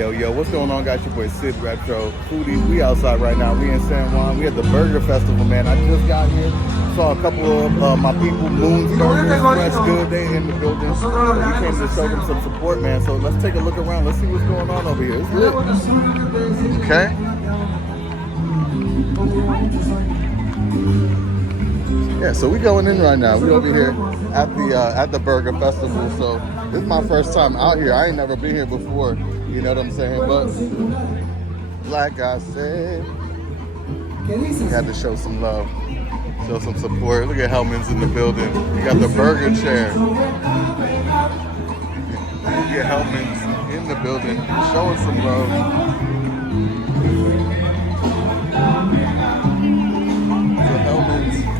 Yo, what's going on, guys? Your boy Sid Retro, Foodie. We outside right now. We in San Juan. We at the Burger Festival, man. I just got here. Saw a couple of my people, Moon's Burgers, Fresh Good. They in the building. So we came to show them some support, man. So let's take a look around. Let's see what's going on over here. It's lit. Okay. Yeah, so we going in right now. We over here at the Burger Festival. So this is my first time out here. I ain't never been here before. You know what I'm saying? But like I said, we had to show some love, show some support. Look at Hellman's in the building. You got the burger chair. Look at Hellman's in the building, showing some love. So Hellman's.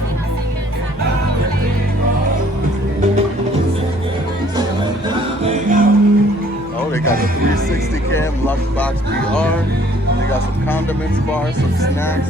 They got the 360 cam, Luxbox VR. They got some condiments bar, some snacks.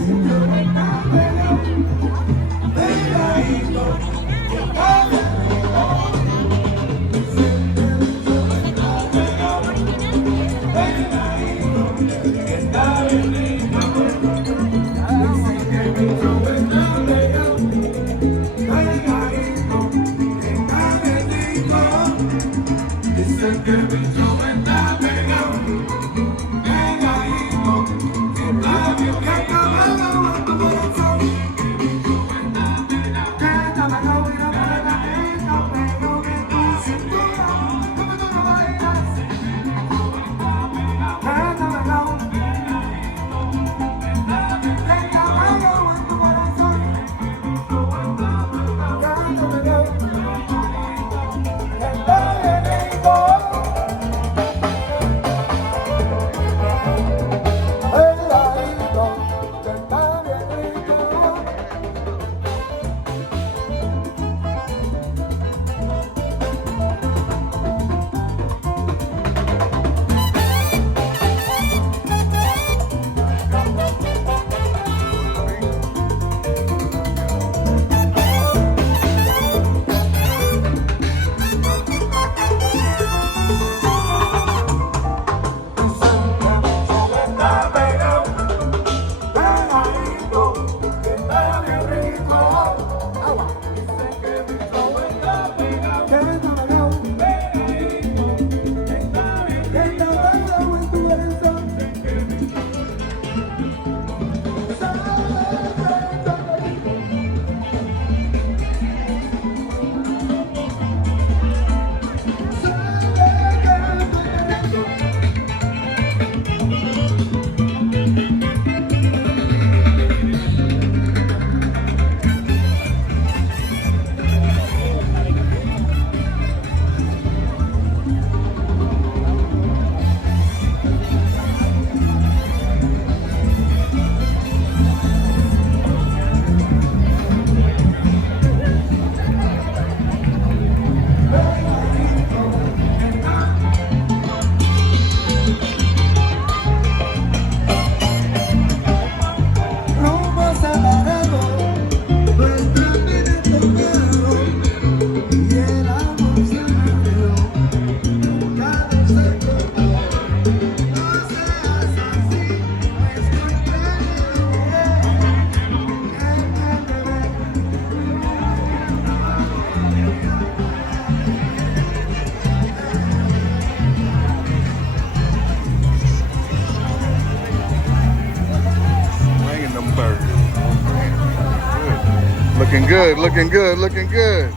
Looking good, looking good, looking good.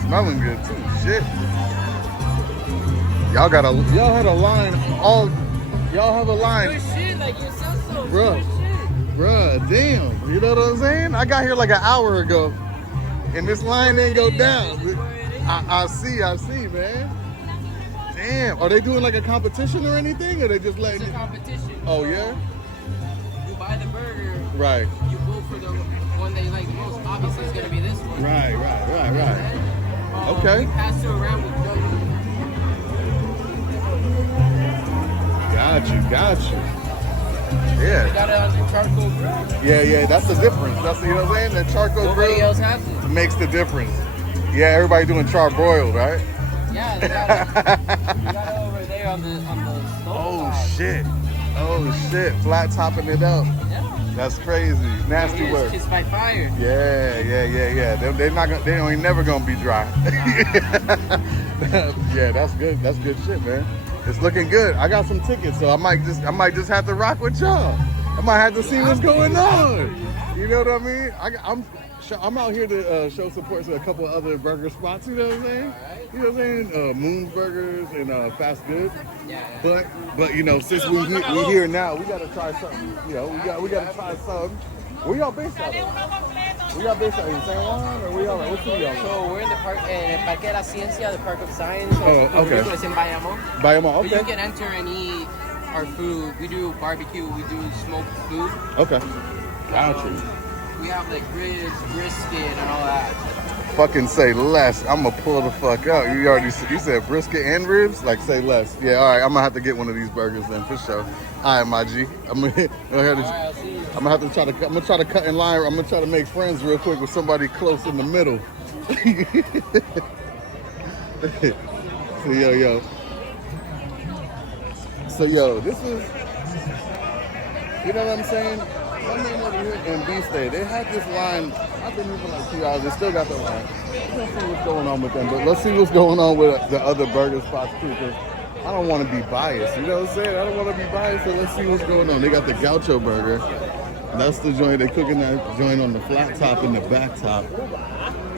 Smelling good too, shit. Y'all had a line, y'all have a line. Good shit, like you said so. Bruh, damn. You know what I'm saying? I got here like an hour ago, and this line didn't go down. I see, man. Damn, are they doing like a competition or anything, or they just letting It's a competition. Oh yeah? You buy the burger. Right. You vote for the one that you like the most. Obviously, it's gonna be this one. Right. Okay. We pass it around with Got you. Yeah. We got it on the charcoal grill. Yeah, that's the difference. That's, you know what I'm saying? The charcoal Nobody grill else has it. makes the difference. Yeah, everybody doing char broiled, right? Yeah, they got it over there on the stove. Oh top. shit. Oh shit. Flat topping it up. Yeah. That's crazy. Nasty Here's work. Kissed by Fire. Yeah. They're not gonna. They ain't never gonna be dry. Yeah, that's good. That's good shit, man. It's looking good. I got some tickets, so I might just have to rock with y'all. I might have to see what's going on. You know what I mean? I'm out here to show support to a couple of other burger spots. You know what I'm saying? You know what I'm saying? Moon's Burgers and Fast Good. Yeah. But you know, since we here now, we gotta try something. You know, we gotta try something. Where y'all based out of? We y'all based out in San Juan, or where y'all at? What city y'all? So we're in the park, in Parque de la Ciencia, the Park of Science. So Oh, okay. It's in Bayamón. Bayamón, But you okay. can enter and eat our food. We do barbecue. We do smoked food. Okay. Got you. We have like ribs, brisket, and all that. Fucking say less. I'm gonna pull the fuck out. You said brisket and ribs? Like say less. Yeah, all right. I'm gonna have to get one of these burgers then for sure. All right, my G. I'm gonna have to try to cut in line. I'm gonna try to make friends real quick with somebody close in the middle. So this is, you know what I'm saying? My man over here in B-State, they had this line. I've been here for like 2 hours. They still got the line. Let's see what's going on with them. But let's see what's going on with the other burger spots too. Because I don't want to be biased. You know what I'm saying? I don't want to be biased. So let's see what's going on. They got the Gaucho burger. That's the joint. They're cooking that joint on the flat top and the back top.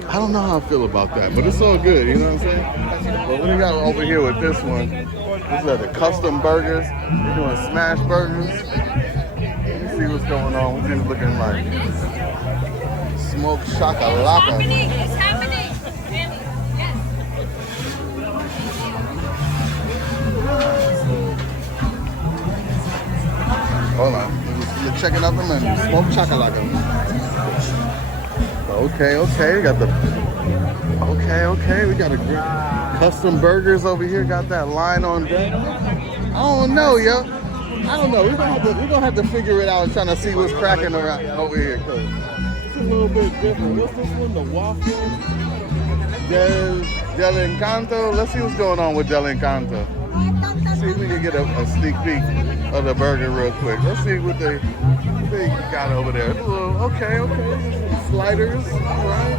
I don't know how I feel about that, but it's all good. You know what I'm saying? But what we got over here with this one, these are the custom burgers. They're doing smash burgers. See what's going on, what it's looking like. Smoked shakalaka. It's happening. Yes. Hold on. You're checking out the menu. Smoked shakalaka. Okay. We got the. Okay. We got a great custom burgers over here. Got that line on deck. I don't know, yo. I don't know. We're gonna have to figure it out and trying to see what's cracking around over here. Cause it's a little bit different. What's this one? The waffle del Encanto. Let's see what's going on with del Encanto. See if we can get a sneak peek of the burger real quick. Let's see what they got over there. Okay. Sliders. All right.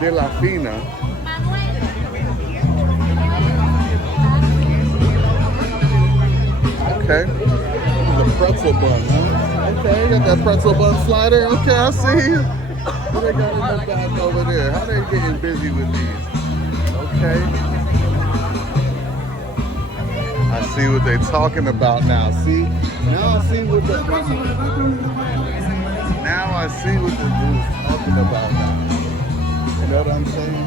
De la Fina. Okay. The pretzel bun, huh? Okay, got that pretzel bun slider. Okay, I see. What they got in the back over there? How they getting busy with these? Okay. I see what they're talking about now. See? Now I see what the dude's talking about now. You know what I'm saying?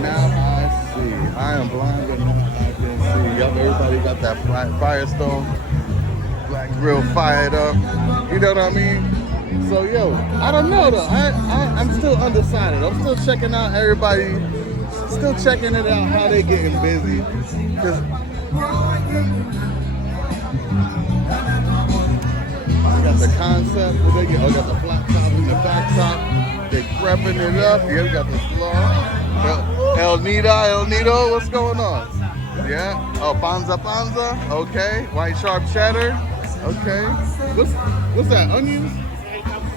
Now I see. I am blind but now I can see. Everybody got that Firestone black grill fired up. You know what I mean? So yo, I don't know though. I'm still undecided. I'm still checking out everybody. Still checking it out how they getting busy. Cause I got the concept. What they get? Oh, got the flat top and the back top. They prepping it up. Yeah, we got the slaw. El Nido, what's going on? Yeah. Oh, panza. Okay. White sharp cheddar. Okay. What's that? Onions?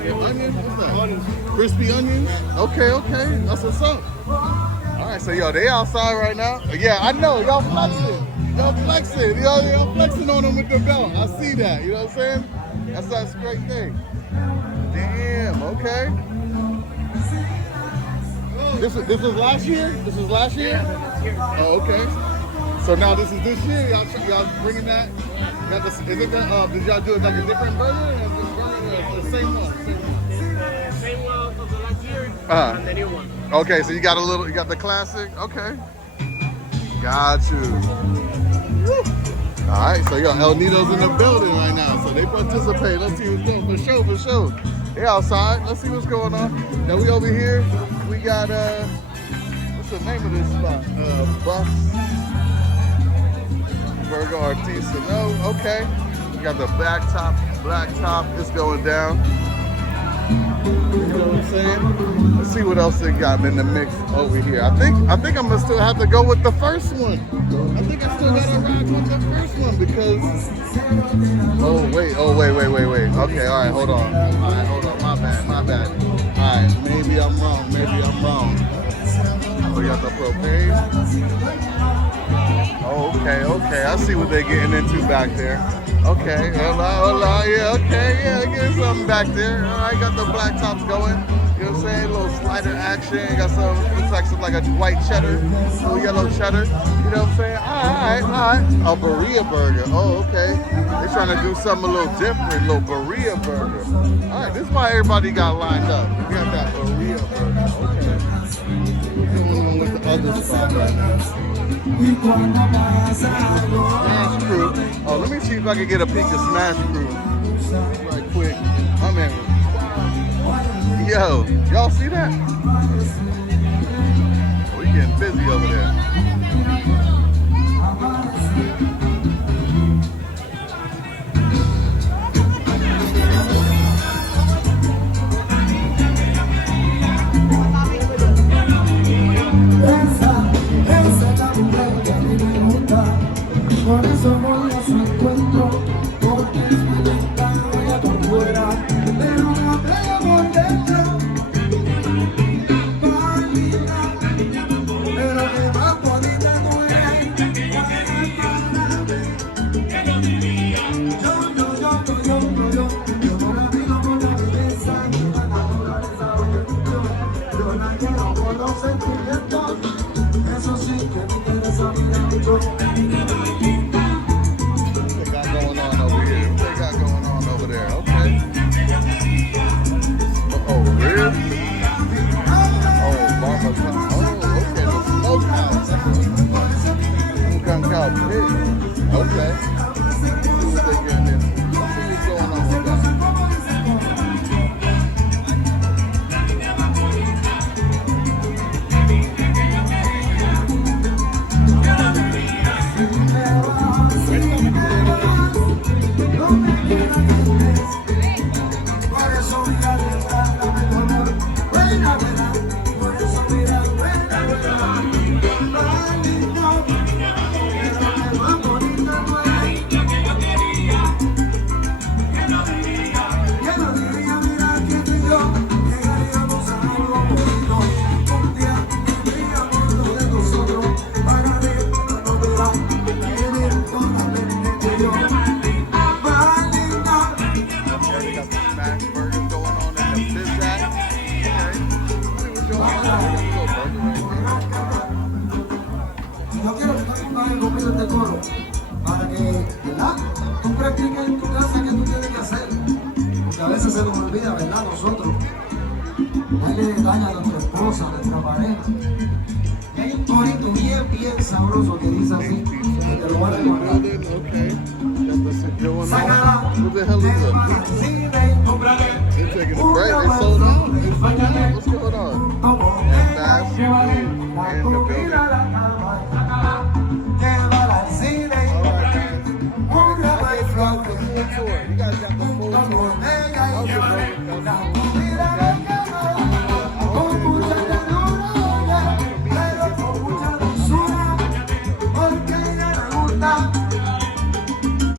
Yeah, onions? What's that? Crispy onions? Okay. That's what's up. All right. So yo, they outside right now. Yeah, I know. Y'all flexing. Y'all flexing on them with the belt. I see that. You know what I'm saying? That's a great thing. Damn. Okay. This was last year? This was last year? Oh, okay. So now this is this year? Y'all bringing that? Did y'all do it like a different burger? Or the same one? Same one of the last year and the new one. Okay, so you got the classic? Okay. Got you. Woo. All right, so El Nido's in the building right now, so they participate. Let's see what's going on. For sure. They outside. Let's see what's going on. Now we over here. We got what's the name of this spot? Buff Burger Artisanal. Okay. We got the black top. It's going down. You know what I'm saying? Let's see what else they got in the mix over here. I think I'm gonna still have to go with the first one. I think I still gotta rock with the first one because. Oh wait. Okay, all right, hold on. My bad. All right, maybe I'm wrong. We got the propane. Oh, okay. I see what they're getting into back there. Okay, hola, yeah, okay, yeah, get something back there. All right, got the black tops going. You know what I'm saying? A little slider action. Got some, looks like some like a white cheddar, little yellow cheddar. You know what I'm saying? All right. A burrito burger. Oh, okay. They're trying to do something a little different, little burrito burger. All right, this is why everybody got lined up. We got that burrito burger. Okay. What's going on with the other spot right now? Smash Crew. Oh, let me see if I can get a peek of Smash Crew right quick. My man. Yo, y'all see that? Oh, we getting busy over there. Por eso voy a su encuentro, porque es mi ventana por fuera, pero no creo por dentro. Maldita, pero que más bonita tú eres, para mí. ¿Qué lo diría? Yo no la digo por la belleza ni la naturaleza yo la quiero por los sentimientos, eso sí que me interesa mucho. Okay. See what they getting in. See what's going on with that. Para que, ¿verdad? Tú practiques en tu casa que tú tienes que hacer. Porque a veces se nos olvida, ¿verdad? Nosotros. Darle detalle a nuestra esposa, a nuestra pareja. Y hay un corito bien sabroso que dice así. Que te lo van a recordar. What the hell is that? They're taking a break. They sold out.